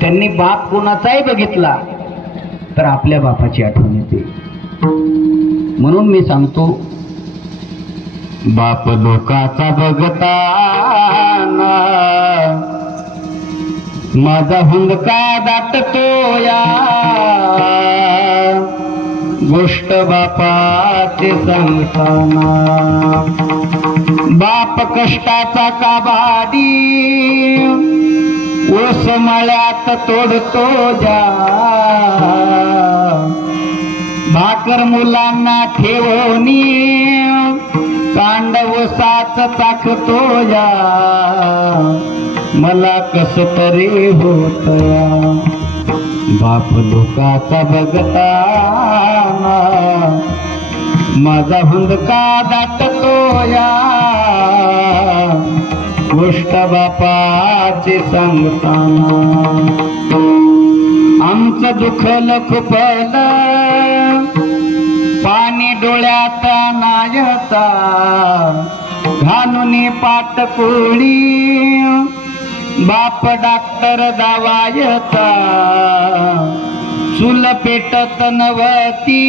त्यांनी बाप कोणाचाही बघितला तर आपल्या बापाची आठवण येते. म्हणून मी सांगतो बाप लोकाचा बघताना माझा हुंदका दाटतो या गोष्ट बापाचे सांगताना बाप कष्टाचा काबाडी. ओस मळ्यात तोडतो जा. भाकर मुलांना ठेवणी कांड ओसाच चाखतो या मला कस तरी होत बाप लोकाचा बघता माझा हुंदका दाटतो या. गोष्ट बापाची सांगताना. आमचं दुखल खुपल पाणी डोळ्यात नायता घालून पाटकुळी बाप डॉक्टर दावायता चूल पेटत नवती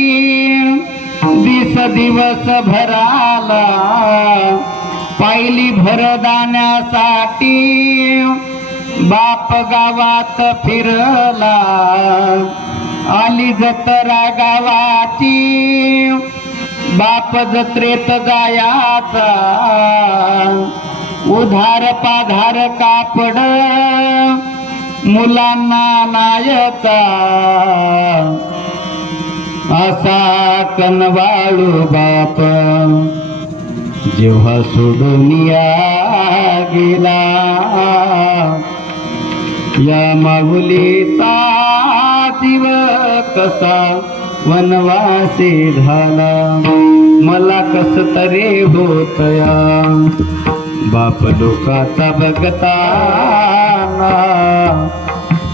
दिस दिवस भराला. पायली भरदाण्यासाठी बाप गावात फिरला आली जत्रा गावाची. बाप जत्रेत जायाचा उधार पाधार कापड मुलांना नायचा. असा कनवाळू बाप. जेव्हा सोडून गेला या माऊलीचा जीव कसा वनवासी झाला? मला कस तरी होतया? बाप लोकाचा बघता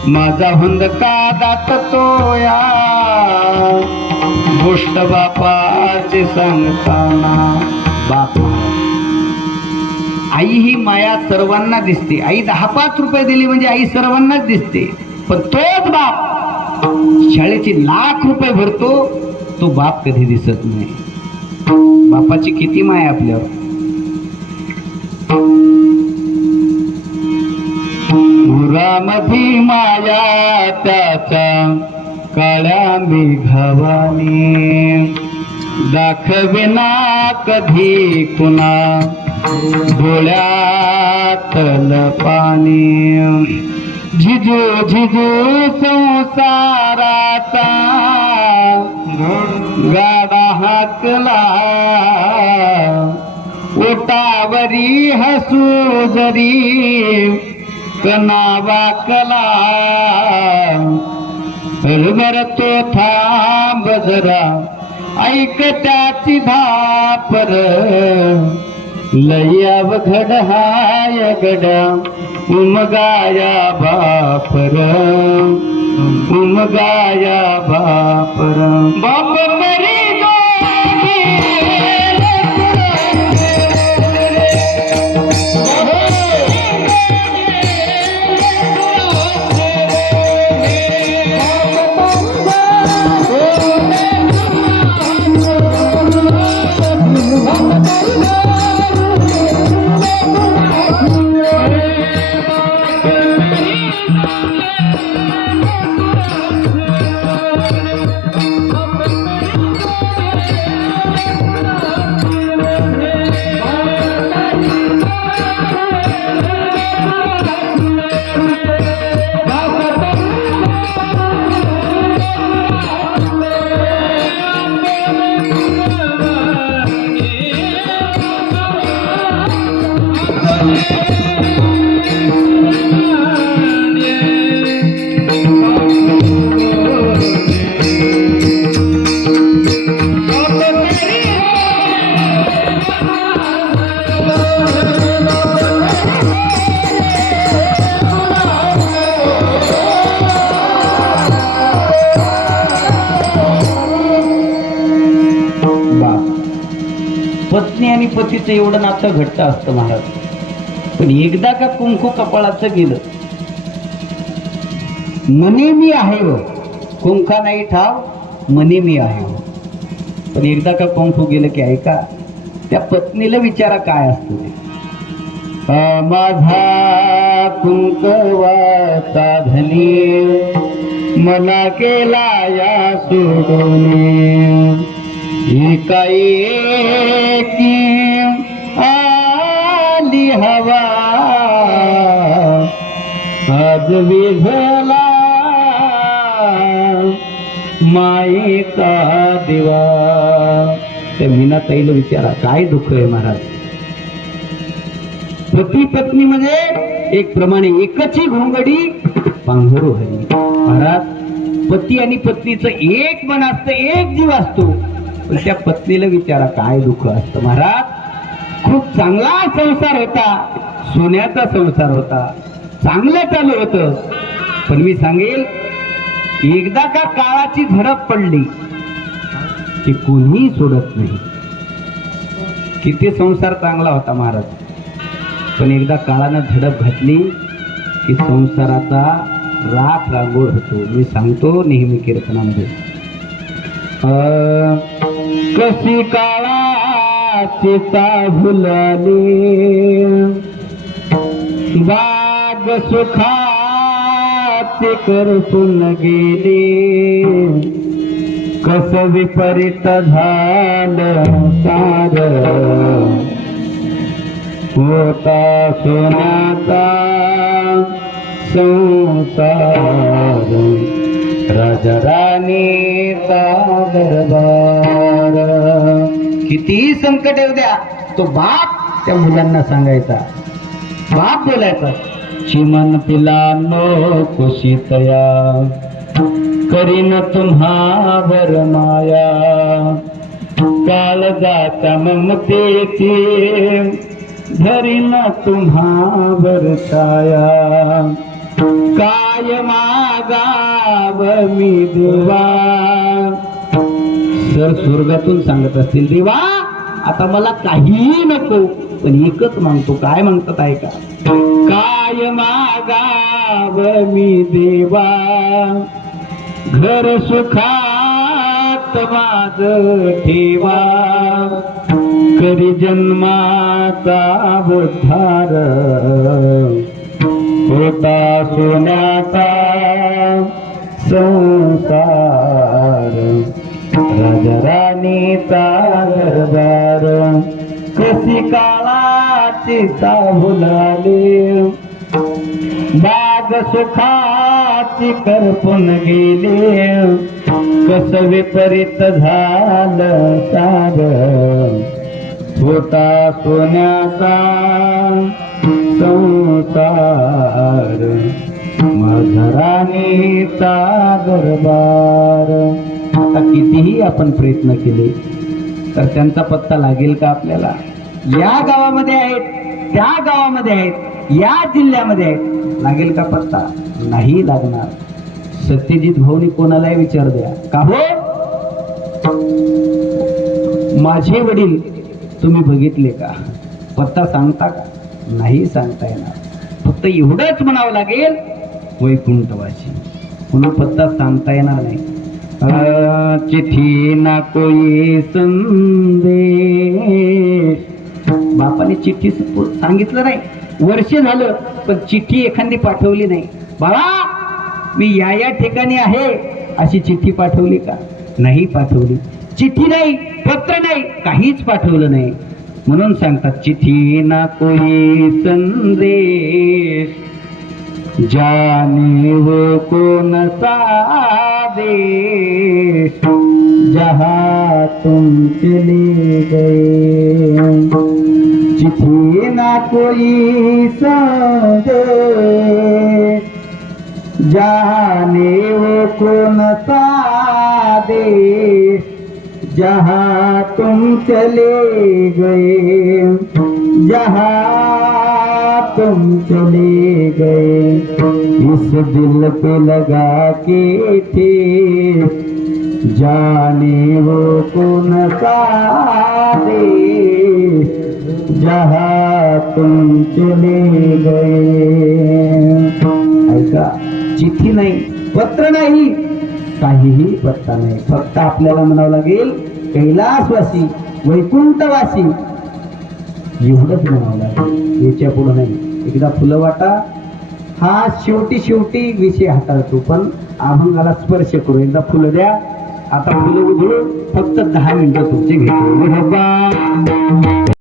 माझा हुंदका दात या गोष्ट बापाची सांगताना बाप आई ही माया सर्वांना दिसते. आई दहा पाच रुपये दिली म्हणजे आई सर्वांनाच दिसते. पण तोच बाप शाळेची लाख रुपये भरतो तो बाप कधी दिसत नाही. बापाची किती माया आपल्यावर. धुरामध्ये माया त्याच्या काळ्या मेघावानी. दाखविना कधी कुणा डोळ्यातल पाणी. झिजू झिजू संसाराचा. गाडा हाकला. ओटावरी हसू जरी. कनावा कला. हरभर तो थांब जरा. ऐक त्याची धापर लयाव घडहाय गड्या उमगाया बापर उमगाया बापर बाप पत्नी आणि पतीचं एवढं नातं घट्ट असतं महाराज. पण एकदा का कुंकू कपाळाचं गेलं? मने मी आहे हो. कुंका नाही ठाव मने मी आहे हो. पण एकदा का कुंकू गेलं की ऐका त्या पत्नीला विचारा काय असतं ते. माझा कुंकवाचा धनी मला केला या सोडून. एकाएकी आली हवा. आज विझला मायेचा दिवा. त्या मीना ताईला विचारा काय दुःख आहे महाराज? पती पत्नी म्हणजे एक प्रमाणे एकची घोंगडी पांघरू हरी महाराज पती आणि पत्नीचं एक मन असतं एक जीव असतो. पण त्या पत्नीला विचारा काय दुःख असतं? महाराज खूप चांगला संसार होता. सोन्याचा संसार होता. चांगलं चालू होतं. पण मी सांगेल एकदा का काळाची झडप पडली की कोणीही सोडत नाही. किती संसार चांगला होता महाराज. पण एकदा काळानं झडप घातली की संसाराचा राख रांगोळ होतो. मी सांगतो नेहमी कीर्तनामध्ये. अं, कशी काळाची भुलाली बाग सुखाचे करपून गेली. कस विपरीत झालं सार? होता सोन्याचा संसार. राजा राणीचा दरबार. कितीही संकट येऊ द्या तो बाप त्या मुलांना सांगायचा. बाप बोलायचा चिमन पिलानो कुशितया करीन तुम्हावर माया. काल जाता ममतेची धरीन तुम्हा छाया. काय मागाव मी देवा. सर स्वर्गातून सांगत असतील देवा आता मला काहीही नको पण एकच मागतो काय म्हणतात ऐका काय मागाव मी देवा? घर सुखात माझ ठेवा. करी जन्माचा उद्धार होता सोन्याचा संसार. राजा राणीचा दरबार कशी काळाची साहुलाली बाग सुखाची करपून गेले. कस विपरीत झालं सार होता सोन्याचा संसार माझा राणीचा दरबार. आता कितीही आपण प्रयत्न केले तर त्यांचा पत्ता लागेल का आपल्याला? या गावामध्ये आहेत त्या गावामध्ये आहेत या जिल्ह्यामध्ये आहेत. लागेल का पत्ता? नाही लागणार. सत्यजित भाऊनी कोणालाही विचार द्या. का हो? माझे वडील तुम्ही बघितले का? पत्ता सांगता का? नाही सांगता येणार. फक्त एवढंच म्हणावं लागेल वैकुंठवाशी पुन्हा पत्ता सांगता येणार नाही. चिठी ना कोई संदेश. बापाने चिठ्ठी सांगितलं नाही. वर्ष झालं पण चिठ्ठी एखादी पाठवली नाही. बाळा मी या या ठिकाणी आहे अशी चिठ्ठी पाठवली का? नाही पाठवली. चिठ्ठी नाही पत्र नाही काहीच पाठवलं नाही. म्हणून सांगतात चिठ्ठी ना कोई संदेश. जाने वो कौन सा देश जहाँ तुम चले गए चिट्ठी ना कोई संदेश जाने वो कौन सा देश जहाँ तुम चले गए जहाँ तुम चले गए इस दिल पे लगा के थे। जाने वो कौन सा जहाँ तुम चले गए। ऐसा चिठी नाही पत्र नाही काहीही पत्ता नाही. फक्त आपल्याला म्हणावं लागेल कैलासवासी वैकुंठवासी. एवढंच म्हणावं लागेल. याच्यापुढे नाही. एकदा फुलं वाटा. हा शेवटी शेवटी विषय हाताळतो पण अभंगाला स्पर्श करू. एकदा फुलं द्या. आता फुलं उधळून फक्त दहा मिनिटं तुमचे घेतो